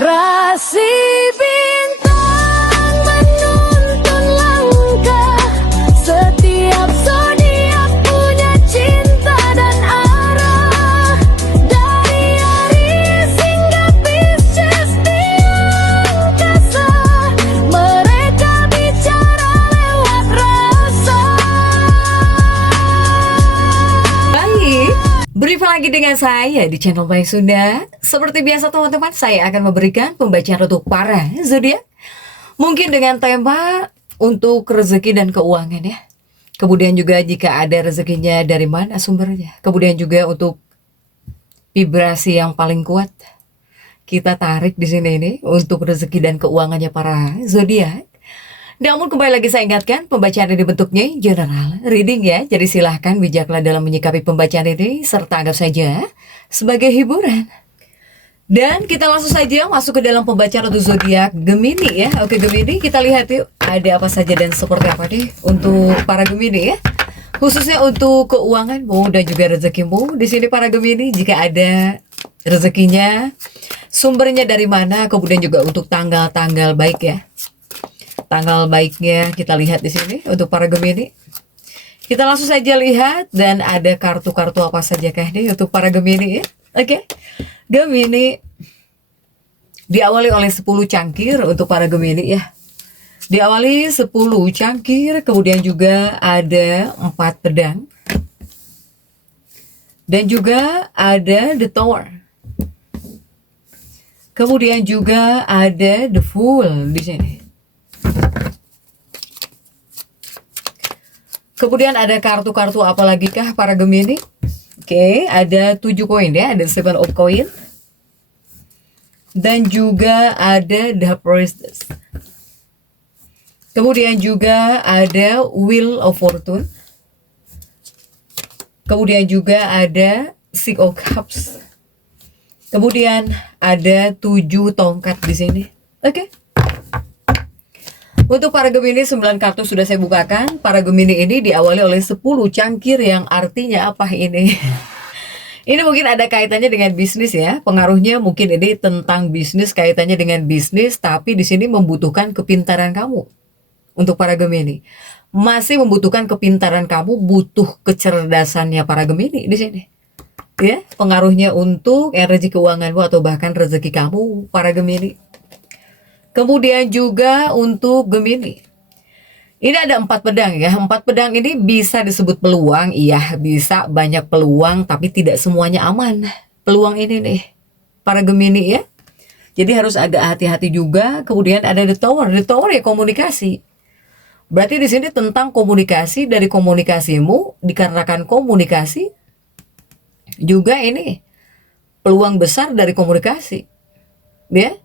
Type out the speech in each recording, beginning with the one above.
Rasi bintang menuntun langkah, setiap zodiak punya cinta dan arah. Dari Aries hingga Pisces di angkasa, mereka bicara lewat rasa. Baik, berjumpa lagi dengan saya di channel Baik Sunda. Seperti biasa teman-teman, saya akan memberikan pembacaan untuk para zodiak. Mungkin dengan tema untuk rezeki dan keuangan ya. Kemudian juga jika ada rezekinya dari mana sumbernya. Kemudian juga untuk vibrasi yang paling kuat kita tarik di sini ini untuk rezeki dan keuangannya para zodiak. Namun kembali lagi saya ingatkan, pembacaan ini bentuknya general reading ya. Jadi silahkan bijaklah dalam menyikapi pembacaan ini, serta anggap saja sebagai hiburan. Dan kita langsung saja masuk ke dalam pembacaan untuk zodiak Gemini ya. Oke Gemini, kita lihat yuk ada apa saja dan seperti apa nih untuk para Gemini ya. Khususnya untuk keuanganmu dan juga rezekimu. Di sini para Gemini, jika ada rezekinya, sumbernya dari mana, kemudian juga untuk tanggal-tanggal baik ya. Tanggal baiknya kita lihat di sini untuk para Gemini. Kita langsung saja lihat dan ada kartu-kartu apa saja kah nih untuk para Gemini ya. Oke. Gemini diawali oleh 10 cangkir untuk para Gemini ya. Diawali 10 cangkir, kemudian juga ada 4 pedang. Dan juga ada the Tower. Kemudian juga ada the Fool di sini. Kemudian ada kartu-kartu apa lagi kah para Gemini? Oke, ada 7 koin ya, ada 7 of coin. Dan juga ada the Priestess. Kemudian juga ada Wheel of Fortune. Kemudian juga ada Six of Cups. Kemudian ada 7 tongkat di sini. Oke. Untuk para Gemini, 9 kartu sudah saya bukakan. Para Gemini ini diawali oleh 10 cangkir yang artinya apa ini? Ini mungkin ada kaitannya dengan bisnis ya. Pengaruhnya mungkin ini tentang bisnis, kaitannya dengan bisnis, tapi di sini membutuhkan kepintaran kamu. Untuk para Gemini, masih membutuhkan kepintaran kamu, butuh kecerdasannya para Gemini di sini. Ya, pengaruhnya untuk rezeki keuanganmu atau bahkan rezeki kamu para Gemini. Kemudian juga untuk Gemini, ini ada 4 pedang ya. 4 pedang ini bisa disebut peluang, iya bisa banyak peluang, tapi tidak semuanya aman. Peluang ini nih, para Gemini ya. Jadi harus agak hati-hati juga. Kemudian ada the Tower. The Tower ya komunikasi. Berarti di sini tentang komunikasi, dari komunikasimu, dikarenakan komunikasi, juga ini peluang besar dari komunikasi. Ya.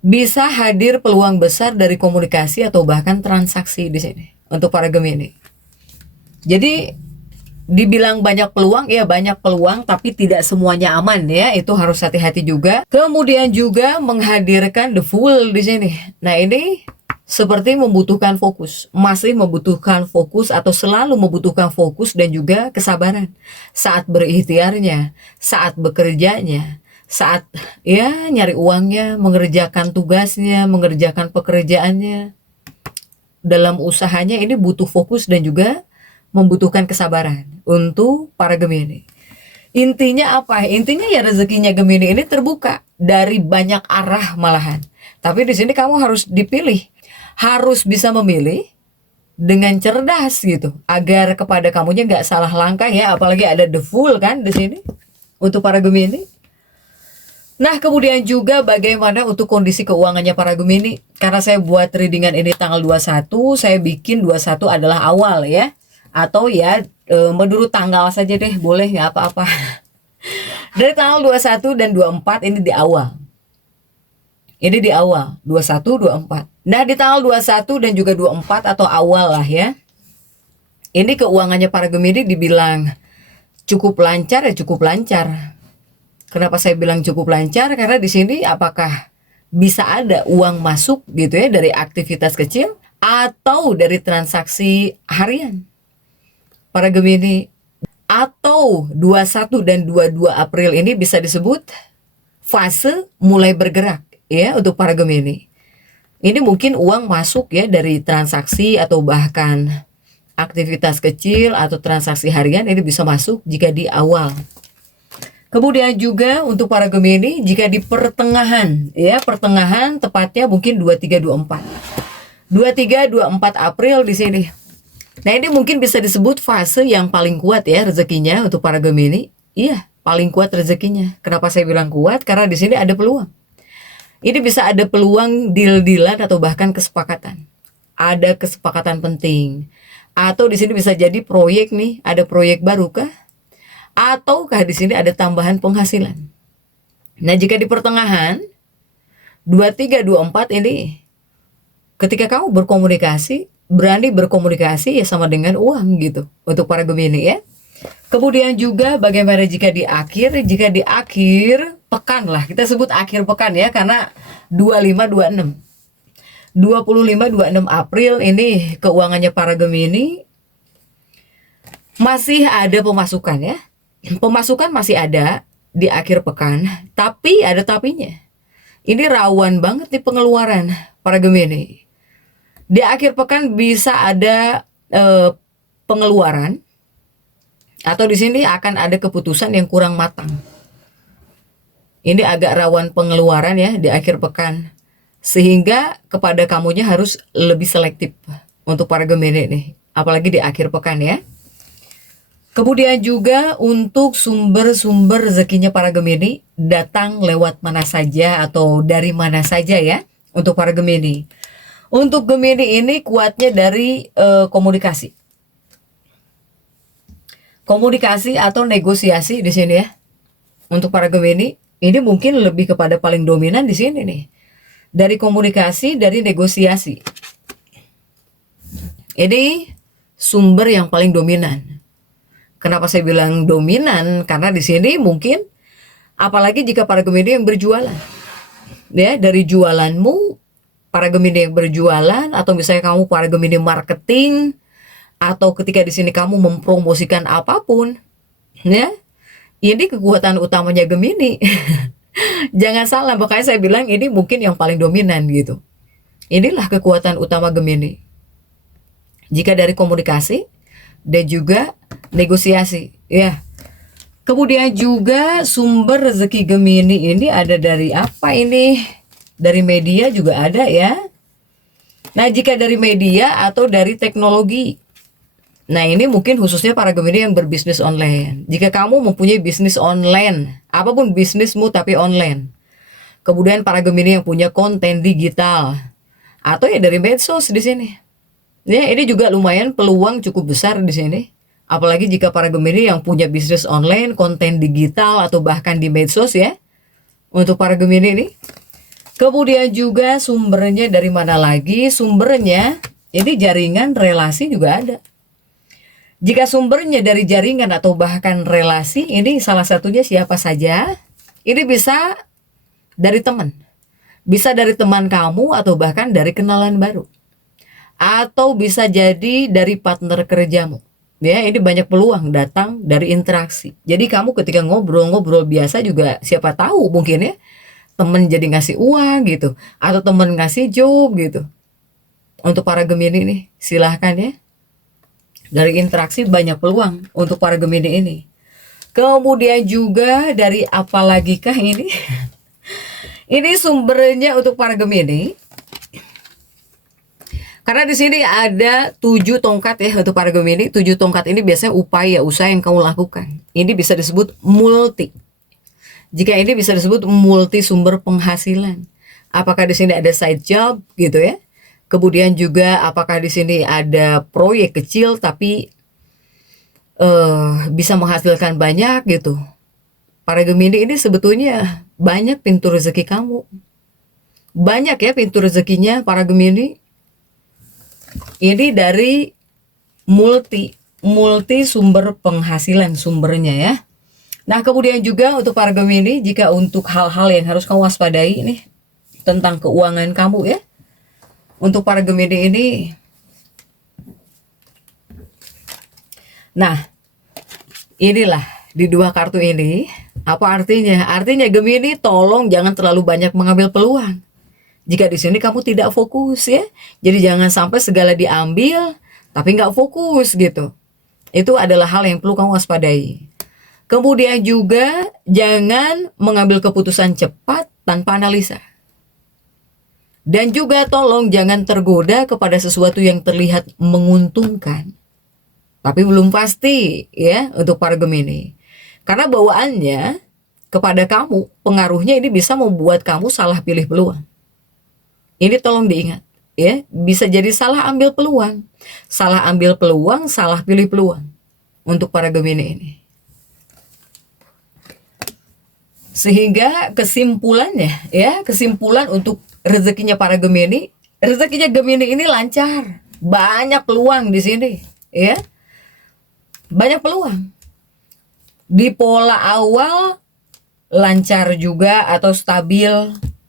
Bisa hadir peluang besar dari komunikasi atau bahkan transaksi di sini untuk para Gemini. Jadi dibilang banyak peluang, ya banyak peluang, tapi tidak semuanya aman ya. Itu harus hati-hati juga. Kemudian juga menghadirkan the Fool di sini. Nah ini seperti membutuhkan fokus, masih membutuhkan fokus atau selalu membutuhkan fokus dan juga kesabaran saat berikhtiarnya, saat bekerjanya. Saat ya nyari uangnya, mengerjakan tugasnya, mengerjakan pekerjaannya, dalam usahanya ini butuh fokus dan juga membutuhkan kesabaran untuk para Gemini. Intinya apa? Intinya ya rezekinya Gemini ini terbuka dari banyak arah malahan. Tapi di sini kamu harus dipilih, harus bisa memilih dengan cerdas gitu, agar kepada kamunya nggak salah langkah ya. Apalagi ada the Fool kan di sini untuk para Gemini. Nah kemudian juga bagaimana untuk kondisi keuangannya para Gemini. Karena saya buat readingan ini tanggal 21, saya bikin 21 adalah awal ya. Atau ya menurut tanggal saja deh, boleh nggak apa-apa. Dari tanggal 21 dan 24 ini di awal. Ini di awal, 21, 24. Nah di tanggal 21 dan juga 24 atau awal lah ya. Ini keuangannya para Gemini dibilang cukup lancar ya, cukup lancar. Kenapa saya bilang cukup lancar? Karena di sini apakah bisa ada uang masuk gitu ya dari aktivitas kecil atau dari transaksi harian para Gemini, atau 21 dan 22 April ini bisa disebut fase mulai bergerak ya untuk para Gemini. Ini mungkin uang masuk ya dari transaksi atau bahkan aktivitas kecil atau transaksi harian, ini bisa masuk jika di awal. Kemudian juga untuk para Gemini jika di pertengahan, ya pertengahan tepatnya mungkin 23-24. 23-24 April di sini. Nah, ini mungkin bisa disebut fase yang paling kuat ya rezekinya untuk para Gemini. Iya, paling kuat rezekinya. Kenapa saya bilang kuat? Karena di sini ada peluang. Ini bisa ada peluang deal-dealan atau bahkan kesepakatan. Ada kesepakatan penting. Atau di sini bisa jadi proyek nih, ada proyek baru kah? Ataukah di sini ada tambahan penghasilan? Nah, jika di pertengahan 23-24 ini ketika kamu berkomunikasi, berani berkomunikasi ya sama dengan uang gitu untuk para Gemini ya. Kemudian juga bagaimana jika di akhir? Jika di akhir pekan lah, kita sebut akhir pekan ya, karena 25-26. 25-26 April ini keuangannya para Gemini masih ada pemasukan ya. Pemasukan masih ada di akhir pekan, tapi ada tapinya. Ini rawan banget nih pengeluaran para Gemini. Di akhir pekan bisa ada pengeluaran, atau di sini akan ada keputusan yang kurang matang. Ini agak rawan pengeluaran ya di akhir pekan, sehingga kepada kamunya harus lebih selektif untuk para Gemini nih, apalagi di akhir pekan ya. Kemudian juga untuk sumber-sumber rezekinya para Gemini datang lewat mana saja atau dari mana saja ya untuk para Gemini. Untuk Gemini ini kuatnya dari komunikasi. Komunikasi atau negosiasi di sini ya. Untuk para Gemini, ini mungkin lebih kepada paling dominan di sini nih. Dari komunikasi, dari negosiasi. Ini sumber yang paling dominan. Kenapa saya bilang dominan? Karena di sini mungkin apalagi jika para Gemini yang berjualan. Ya, dari jualanmu, para Gemini yang berjualan, atau misalnya kamu para Gemini marketing, atau ketika di sini kamu mempromosikan apapun, ya, ini kekuatan utamanya Gemini. Jangan salah, makanya saya bilang ini mungkin yang paling dominan gitu. Inilah kekuatan utama Gemini. Jika dari komunikasi dan juga negosiasi, ya. Kemudian juga sumber rezeki Gemini ini ada dari apa ini? Dari media juga ada ya. Nah, jika dari media atau dari teknologi. Nah, ini mungkin khususnya para Gemini yang berbisnis online. Jika kamu mempunyai bisnis online, apapun bisnismu tapi online. Kemudian para Gemini yang punya konten digital atau ya dari medsos di sini. Ya, ini juga lumayan peluang cukup besar di sini. Apalagi jika para Gemini yang punya bisnis online, konten digital atau bahkan di medsos ya. Untuk para Gemini ini. Kemudian juga sumbernya dari mana lagi? Sumbernya ini jaringan relasi juga ada. Jika sumbernya dari jaringan atau bahkan relasi, ini salah satunya siapa saja. Ini bisa dari teman. Bisa dari teman kamu atau bahkan dari kenalan baru. Atau bisa jadi dari partner kerjamu. Ya, ini banyak peluang datang dari interaksi. Jadi kamu ketika ngobrol-ngobrol biasa juga siapa tahu mungkin ya. Temen jadi ngasih uang gitu, atau temen ngasih job gitu. Untuk para Gemini nih, silahkan ya. Dari interaksi banyak peluang untuk para Gemini ini. Kemudian juga dari apa lagi kah ini? Ini sumbernya untuk para Gemini. Karena di sini ada 7 tongkat ya untuk para Gemini. 7 tongkat ini biasanya upaya, usaha yang kamu lakukan. Ini bisa disebut multi. Jika ini bisa disebut multi sumber penghasilan. Apakah di sini ada side job gitu ya? Kemudian juga apakah di sini ada proyek kecil tapi bisa menghasilkan banyak gitu. Para Gemini ini sebetulnya banyak pintu rezeki kamu. Banyak ya pintu rezekinya para Gemini. Ini dari multi sumber penghasilan sumbernya ya. Nah, kemudian juga untuk para Gemini, jika untuk hal-hal yang harus kamu waspadai nih tentang keuangan kamu ya. Untuk para Gemini ini. Nah, inilah di 2 kartu ini. Apa artinya? Artinya Gemini tolong jangan terlalu banyak mengambil peluang. Jika di sini kamu tidak fokus ya. Jadi jangan sampai segala diambil tapi nggak fokus gitu. Itu adalah hal yang perlu kamu waspadai. Kemudian juga jangan mengambil keputusan cepat tanpa analisa. Dan juga tolong jangan tergoda kepada sesuatu yang terlihat menguntungkan tapi belum pasti ya untuk para Gemini. Karena bawaannya kepada kamu, pengaruhnya ini bisa membuat kamu salah pilih peluang. Ini tolong diingat ya, bisa jadi salah ambil peluang. Salah ambil peluang, salah pilih peluang untuk para Gemini ini. Sehingga kesimpulannya ya, kesimpulan untuk rezekinya para Gemini, rezekinya Gemini ini lancar. Banyak peluang di sini ya. Banyak peluang. Di pola awal lancar juga atau stabil,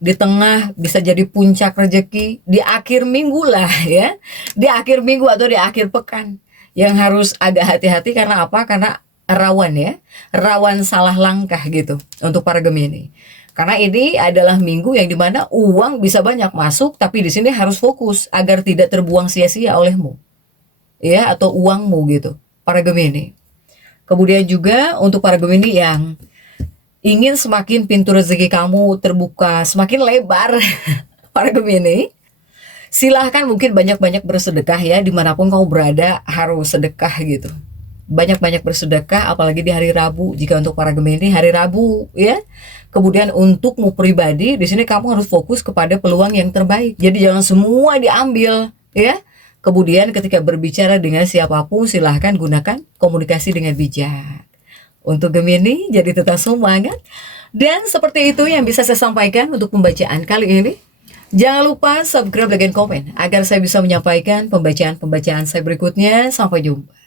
di tengah bisa jadi puncak rezeki, di akhir minggu lah ya. Di akhir minggu atau di akhir pekan yang harus agak hati-hati karena apa? Karena rawan ya. Rawan salah langkah gitu untuk para Gemini. Karena ini adalah minggu yang dimana uang bisa banyak masuk, tapi di sini harus fokus agar tidak terbuang sia-sia olehmu. Ya, atau uangmu gitu. Para Gemini. Kemudian juga untuk para Gemini yang ingin semakin pintu rezeki kamu terbuka, semakin lebar, para Gemini, silahkan mungkin banyak-banyak bersedekah ya, dimanapun kamu berada harus sedekah gitu. Banyak-banyak bersedekah, apalagi di hari Rabu. Jika untuk para Gemini hari Rabu ya. Kemudian untukmu pribadi, di sini kamu harus fokus kepada peluang yang terbaik. Jadi jangan semua diambil ya. Kemudian ketika berbicara dengan siapapun silahkan gunakan komunikasi dengan bijak. Untuk Gemini jadi tetap semangat. Dan seperti itu yang bisa saya sampaikan untuk pembacaan kali ini. Jangan lupa subscribe, like, dan komen agar saya bisa menyampaikan pembacaan-pembacaan saya berikutnya. Sampai jumpa.